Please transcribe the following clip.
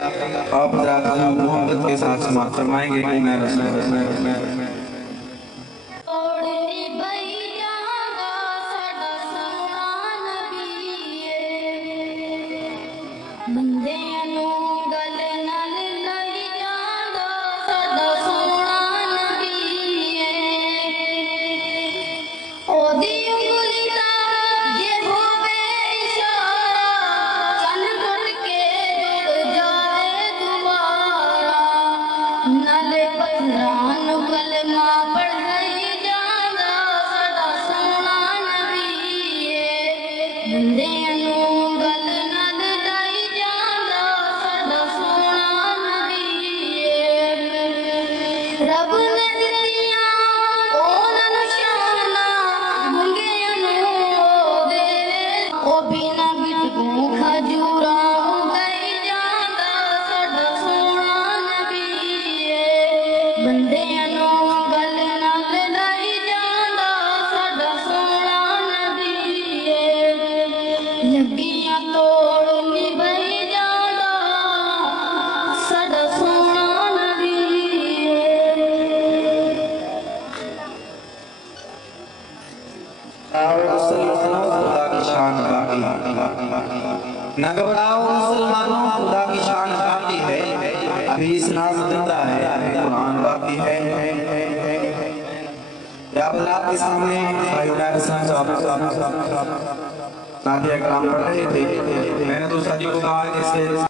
آپ حضرات محبت کے ساتھ سماعت فرمائیں گے کہ میں نہ گھبراؤ مسلمانوں، خدا کی شان باقی ہے، ابھی اسلام زندہ ہے، قرآن باقی ہے۔ یا آپ کے سامنے بھائی عمر حسن صاحب نعتیہ کلام پڑھ رہے تھے، میں نے دوسرا جی کو کہا کہ اس کے